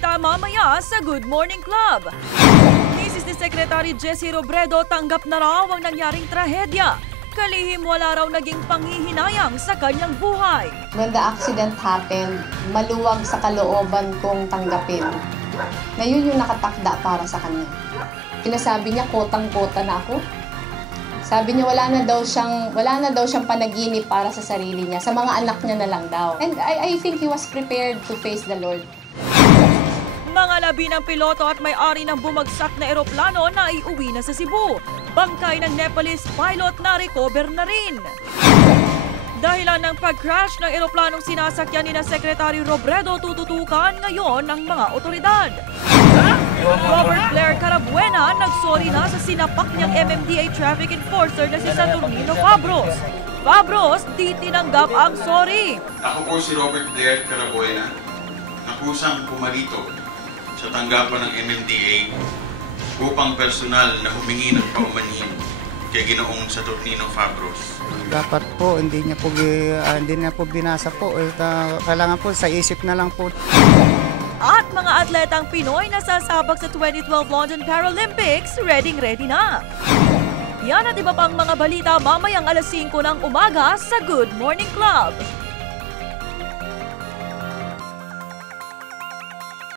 balita mamaya sa Good Morning Club. Misis ni Secretary Jessie Robredo tanggap na raw ang nangyaring trahedya. Kalihim wala raw naging panghihinayang sa kanyang buhay. When the accident happened, maluwag sa kalooban kong tanggapin. Ngayon yung nakatakda para sa kanya. Pinasabi niya, kotang-kota na ako. Sabi niya wala na daw siyang panaginip para sa sarili niya. Sa mga anak niya na lang daw. And I think he was prepared to face the Lord. Mga labi ng piloto at may-ari ng bumagsak na eroplano na iuwi na sa Cebu. Bangkay ng Nepalese pilot na recover na rin. Dahilan ng pag-crash ng eroplanong sinasakyan ni na Secretary Robredo, tututukan ngayon ng mga otoridad. Robert Blair Carabuena nagsorry na sa sinapak niyang MMDA traffic enforcer na si Saturnino Fabros. Fabros, di tinanggap ang sorry. Ako po si Robert Blair Carabuena, nakusang pumarito sa tanggapan ng MMDA upang personal na humingi ng paumanhin kay Ginoong Saturnino Fabros. Dapat po hindi niya po binasa po. Kailangan po sa isip na lang po. At mga atletang Pinoy na sasabak sa 2012 London Paralympics, ready na. Yan at iba pang mga balita mamayang alas 5 ng umaga sa Good Morning Club.